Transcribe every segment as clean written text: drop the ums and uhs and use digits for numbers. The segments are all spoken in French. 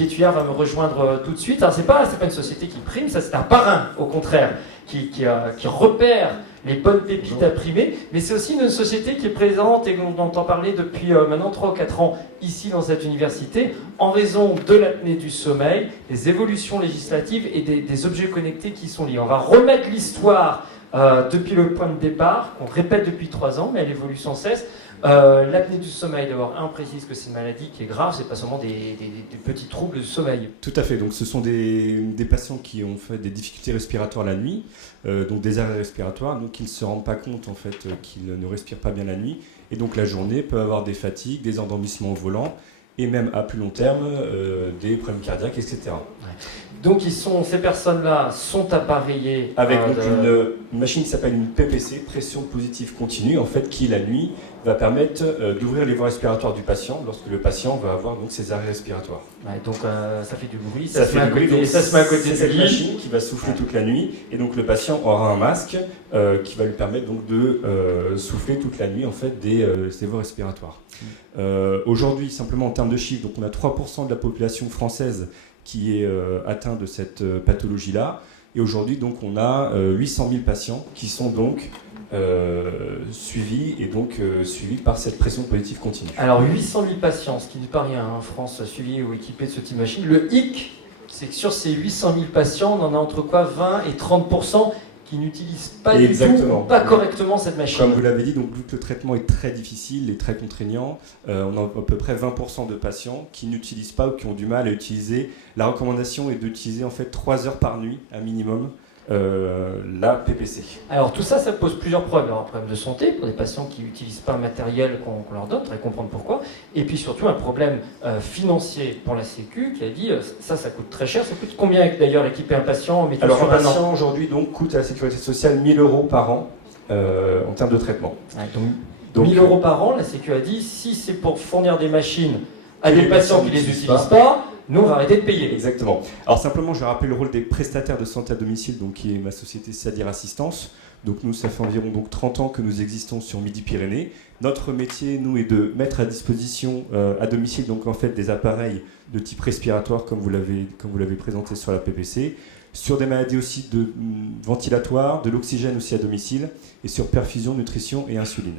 Olivier Thuillard va me rejoindre tout de suite. Alors, c'est pas une société qui prime, ça c'est un parrain, au contraire, qui repère les bonnes pépites à primer, mais c'est aussi une société qui est présente et qu'on entend parler depuis maintenant 3 ou 4 ans ici dans cette université, en raison de l'apnée du sommeil, des évolutions législatives et des objets connectés qui sont liés. On va remettre l'histoire depuis le point de départ, qu'on répète depuis 3 ans, mais elle évolue sans cesse. L'apnée du sommeil, d'abord, on précise que c'est une maladie qui est grave, c'est pas seulement des petits troubles du sommeil. Tout à fait, donc ce sont des patients qui ont fait des difficultés respiratoires la nuit, donc des arrêts respiratoires, donc ils ne se rendent pas compte en fait qu'ils ne respirent pas bien la nuit, et donc la journée peut avoir des fatigues, des endormissements au volant, et même à plus long terme, des problèmes cardiaques, etc. Ouais. Donc ces personnes-là sont appareillées avec une machine qui s'appelle une PPC, pression positive continue, en fait, qui la nuit va permettre d'ouvrir les voies respiratoires du patient lorsque le patient va avoir donc ses arrêts respiratoires. Ouais, donc ça fait du bruit, ça se met à côté du lit. C'est cette machine qui va souffler toute la nuit, et donc le patient aura un masque qui va lui permettre donc de souffler toute la nuit en fait ses voies respiratoires. Aujourd'hui, simplement en termes de chiffres, donc on a 3% de la population française qui est atteint de cette pathologie-là, et aujourd'hui donc on a 800 000 patients qui sont donc suivis et donc suivis par cette pression positive continue. Alors 800 000 patients, ce qui n'est pas rien en France, suivis ou équipés de ce type de machine. Le hic, c'est que sur ces 800 000 patients, on en a entre 20 et 30% qui n'utilisent pas du tout, pas correctement cette machine. Comme vous l'avez dit, donc le traitement est très difficile et très contraignant. On a à peu près 20% de patients qui n'utilisent pas ou qui ont du mal à utiliser. La recommandation est d'utiliser en fait 3 heures par nuit, à minimum, la PPC. Alors tout ça pose plusieurs problèmes. Alors, un problème de santé pour des patients qui n'utilisent pas le matériel qu'on leur donne, très comprendre pourquoi. Et puis surtout un problème financier pour la Sécu qui a dit ça coûte très cher. Ça coûte combien d'ailleurs équiper un patient? Alors un patient aujourd'hui donc coûte à la Sécurité sociale 1 000 € par an en termes de traitement. Ouais, donc 1 000 € par an, la Sécu a dit si c'est pour fournir des machines à des patients qui ne les utilisent pas, nous, on va arrêter de payer. Exactement. Alors simplement, je vais rappeler le rôle des prestataires de santé à domicile, donc, qui est ma société C'est-à-dire Assistance. Donc nous, ça fait environ 30 ans que nous existons sur Midi-Pyrénées. Notre métier, nous, est de mettre à disposition à domicile donc, en fait, des appareils de type respiratoire, comme vous l'avez présenté sur la PPC, sur des maladies aussi ventilatoires, de l'oxygène aussi à domicile, et sur perfusion, nutrition et insuline.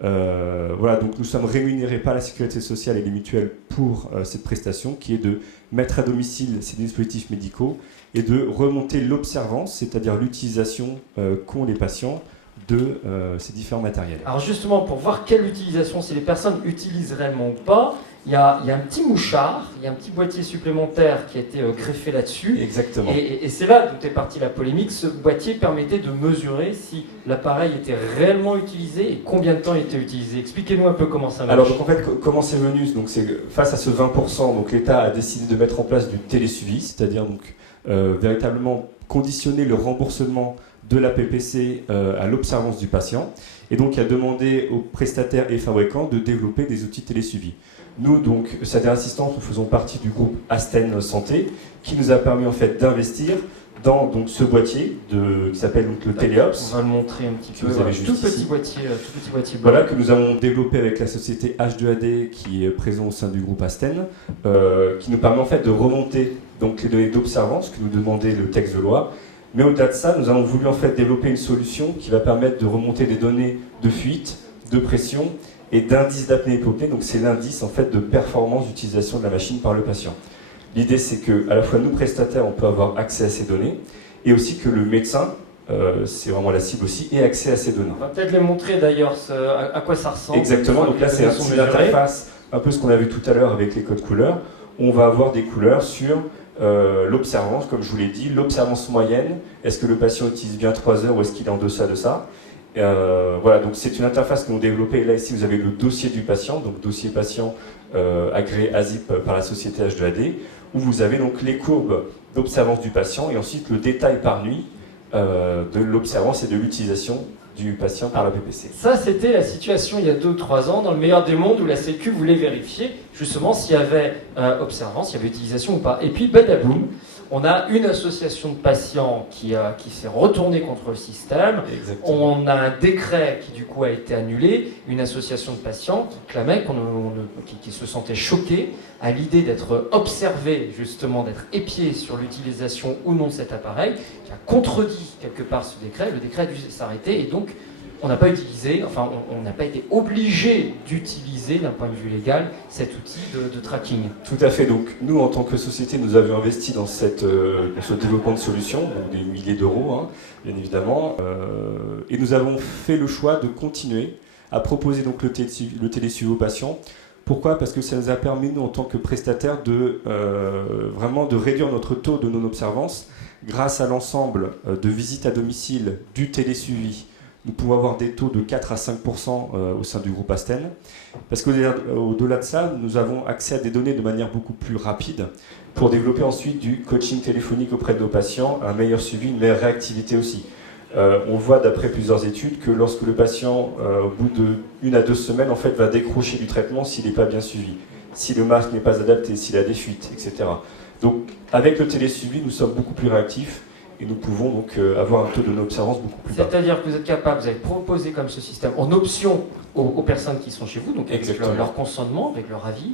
Voilà, donc nous sommes rémunérés par la Sécurité sociale et les mutuelles pour cette prestation qui est de mettre à domicile ces dispositifs médicaux et de remonter l'observance, c'est-à-dire l'utilisation qu'ont les patients de ces différents matériels. Alors justement, pour voir quelle utilisation, si les personnes utilisent réellement ou pas, il y a un petit mouchard, il y a un petit boîtier supplémentaire qui a été greffé là-dessus. Exactement. Et c'est là d'où est partie la polémique. Ce boîtier permettait de mesurer si l'appareil était réellement utilisé et combien de temps il était utilisé. Expliquez-nous un peu comment ça marche. Alors donc en fait, comment c'est venu? Donc c'est face à ce 20%, donc l'État a décidé de mettre en place du télésuivi, c'est-à-dire donc véritablement conditionner le remboursement de la PPC à l'observance du patient, et donc a demandé aux prestataires et fabricants de développer des outils de télésuivi. Nous, donc, C'est-à-dire Assistance, nous faisons partie du groupe Asten Santé, qui nous a permis en fait d'investir dans donc, ce boîtier qui s'appelle donc, le Téléops. On va le montrer un petit peu. Vous avez juste tout ici. petit boîtier. Voilà, que nous avons développé avec la société H2AD qui est présent au sein du groupe Asten, qui nous permet en fait de remonter donc, les données d'observance que nous demandait le texte de loi. Mais au-delà de ça, nous avons voulu en fait développer une solution qui va permettre de remonter des données de fuite, de pression et d'indice d'apnée-hypopnée. Donc c'est l'indice en fait de performance d'utilisation de la machine par le patient. L'idée c'est que à la fois nous prestataires on peut avoir accès à ces données et aussi que le médecin, c'est vraiment la cible aussi, ait accès à ces données. On va peut-être les montrer d'ailleurs à quoi ça ressemble. Exactement. Donc là c'est l'interface, un peu ce qu'on a vu tout à l'heure avec les codes couleurs. On va avoir des couleurs sur l'observance, comme je vous l'ai dit, l'observance moyenne. Est-ce que le patient utilise bien 3 heures ou est-ce qu'il est en deçà de ça? Voilà, donc c'est une interface que nous développons. Là, ici, vous avez le dossier du patient, donc dossier patient agréé ASIP par la société H2AD, où vous avez donc les courbes d'observance du patient et ensuite le détail par nuit de l'observance et de l'utilisation du patient par la PPC. Ça, c'était la situation il y a 2 ou 3 ans, dans le meilleur des mondes, où la Sécu voulait vérifier justement s'il y avait observance, s'il y avait utilisation ou pas. Et puis, badaboum, On a une association de patients qui s'est retournée contre le système. Exactement. On a un décret qui du coup a été annulé. Une association de patients qui clamait, qui se sentait choquée à l'idée d'être observé, justement, d'être épié sur l'utilisation ou non de cet appareil, qui a contredit quelque part ce décret. Le décret a dû s'arrêter et donc on n'a pas utilisé, enfin on n'a pas été obligé d'utiliser d'un point de vue légal cet outil de tracking. Tout à fait. Donc nous, en tant que société, nous avions investi dans ce développement de solutions, donc des milliers d'euros, hein, bien évidemment, et nous avons fait le choix de continuer à proposer donc le télésuivi aux patients. Pourquoi ? Parce que ça nous a permis, nous, en tant que prestataires, vraiment de réduire notre taux de non-observance grâce à l'ensemble de visites à domicile du télésuivi. Nous pouvons avoir des taux de 4 à 5% au sein du groupe Asten. Parce qu'au-delà de ça, nous avons accès à des données de manière beaucoup plus rapide pour développer ensuite du coaching téléphonique auprès de nos patients, un meilleur suivi, une meilleure réactivité aussi. On voit d'après plusieurs études que lorsque le patient, au bout de 1 à 2 semaines, en fait, va décrocher du traitement s'il n'est pas bien suivi, si le masque n'est pas adapté, s'il a des fuites, etc. Donc avec le télésuivi, nous sommes beaucoup plus réactifs. Et nous pouvons donc avoir un taux de non-observance beaucoup plus bas. C'est-à-dire que vous êtes capable, vous avez proposé comme ce système en option aux personnes qui sont chez vous, donc avec leur consentement, avec leur avis.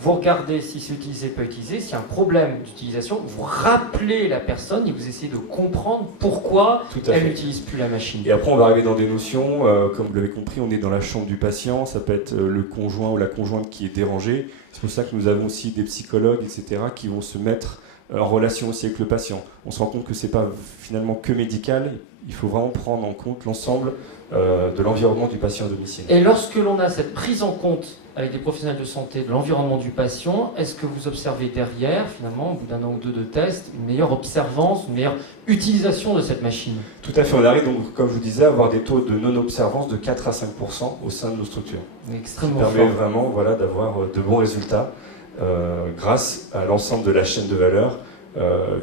Vous regardez si c'est utilisé, pas utilisé. S'il y a un problème d'utilisation, vous rappelez la personne et vous essayez de comprendre pourquoi elle n'utilise plus la machine. Et après, on va arriver dans des notions, comme vous l'avez compris, on est dans la chambre du patient, ça peut être le conjoint ou la conjointe qui est dérangé. C'est pour ça que nous avons aussi des psychologues, etc., qui vont se mettre en relation aussi avec le patient. On se rend compte que ce n'est pas finalement que médical, il faut vraiment prendre en compte l'ensemble de l'environnement du patient à domicile. Et lorsque l'on a cette prise en compte avec des professionnels de santé de l'environnement du patient, est-ce que vous observez derrière, finalement, au bout d'un an ou deux de tests, une meilleure observance, une meilleure utilisation de cette machine ? Tout à fait, on arrive donc, comme je vous disais, à avoir des taux de non-observance de 4 à 5% au sein de nos structures. Extrêmement fort. Ça permet vraiment d'avoir de bons résultats grâce à l'ensemble de la chaîne de valeur,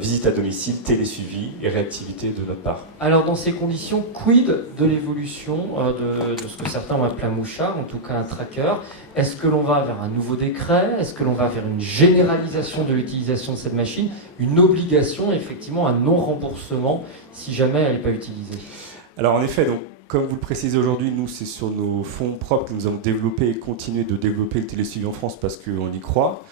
visite à domicile, télésuivi et réactivité de notre part. Alors dans ces conditions, quid de l'évolution de ce que certains ont appelé un mouchard, en tout cas un tracker ? Est-ce que l'on va vers un nouveau décret ? Est-ce que l'on va vers une généralisation de l'utilisation de cette machine ? Une obligation, effectivement, un non-remboursement si jamais elle n'est pas utilisée ? Alors en effet, donc, comme vous le précisez aujourd'hui, nous c'est sur nos fonds propres que nous avons développé et continué de développer le télésuivi en France parce qu'on y croit.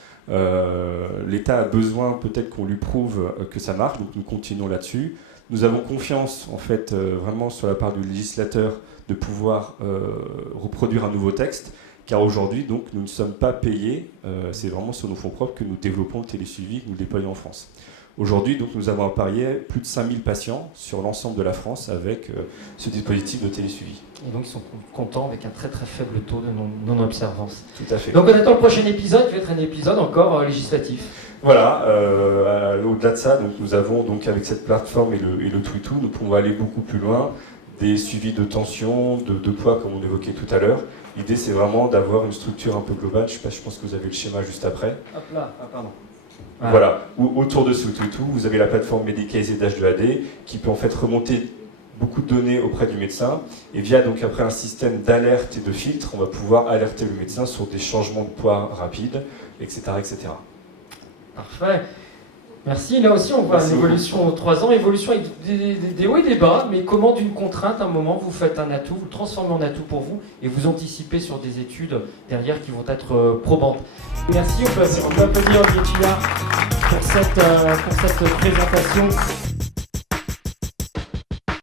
L'État a besoin peut-être qu'on lui prouve que ça marche, donc nous continuons là-dessus. Nous avons confiance en fait vraiment sur la part du législateur de pouvoir reproduire un nouveau texte, car aujourd'hui donc nous ne sommes pas payés, c'est vraiment sur nos fonds propres que nous développons le télésuivi, que nous déployons en France. Aujourd'hui, donc, nous avons apparié plus de 5000 patients sur l'ensemble de la France avec ce dispositif de télésuivi. Et donc, ils sont contents avec un très très faible taux de non-observance. Tout à fait. Donc, on attend le prochain épisode, qui va être un épisode encore législatif. Voilà, au-delà de ça, donc, nous avons, donc, avec cette plateforme et le Twitou, nous pouvons aller beaucoup plus loin, des suivis de tension, de poids, comme on évoquait tout à l'heure. L'idée, c'est vraiment d'avoir une structure un peu globale. Je pense que vous avez le schéma juste après. Hop là, pardon. Voilà, autour de ce Twitou, vous avez la plateforme médicalisée d'H2AD qui peut en fait remonter beaucoup de données auprès du médecin et via donc après un système d'alerte et de filtre, on va pouvoir alerter le médecin sur des changements de poids rapides, etc. etc. Parfait. Merci. Là aussi, on voit une évolution aux 3 ans, évolution avec des hauts et des bas, mais comment d'une contrainte, à un moment, vous faites un atout, vous le transformez en atout pour vous et vous anticipez sur des études derrière qui vont être probantes. Merci, on peut applaudir Olivier Chillard pour cette présentation.